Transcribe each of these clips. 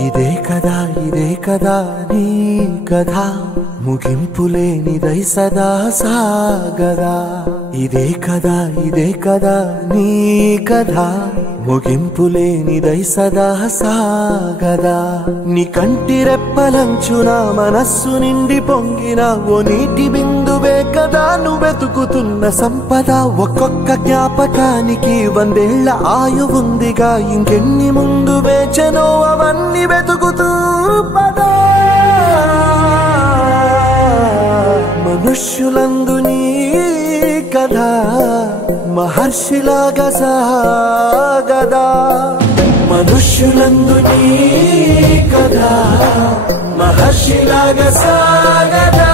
ఇదే కదా నీ కథ ముగింపులేనిదై సదా సాగదా ఇదే కదా నీ కథ ముగింపులేనిదై సదా సాగదా నీ కంటి రెప్పలంచున మనస్సు నిండి పొంగిన ఓ నీటి బిందువే కదా నువ్వెతుకుతున్న సంపద ఒక్కొక్క జ్ఞాపకానికి 100 ఏళ్ల ఆయువుందిగా ఇంకెన్ని ముందు వేచనో అవన్నీ వెతుకుతూ పదా మనుష్యులందు నీ కథ మహర్షిలాగా సాగదా మనుష్యులందు నీ కథ మహర్షిలాగా సాగదా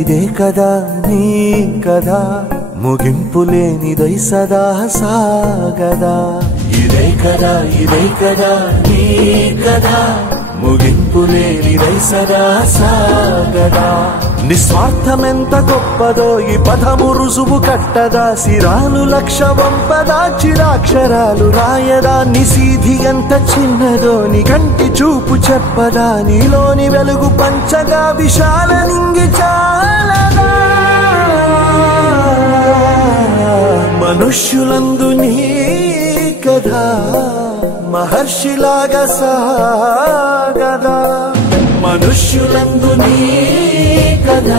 ఇదే కదా నీ కథ ముగింపులేనిదై సదా సాగదా ఇదే కదా నీ కథ ముగింపులేనిదై సదా సాగదా నిస్వార్థమెంత గొప్పదో ఈ పదము రుజువు కట్టదా సిరాలు లక్ష వంపదా చిరాక్షరాలు రాయదా నిసీధి ఎంత చిన్నదో నీ కంటి చూపు చెప్పదా నీలోని వెలుగు పంచగా విశాల నింగి చాలదా మనుష్యులందు నీ కథ మహర్షిలాగా సాగదా మనుష్యులందు నీ కథ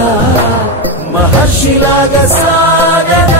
మహర్షిలాగా సాగదా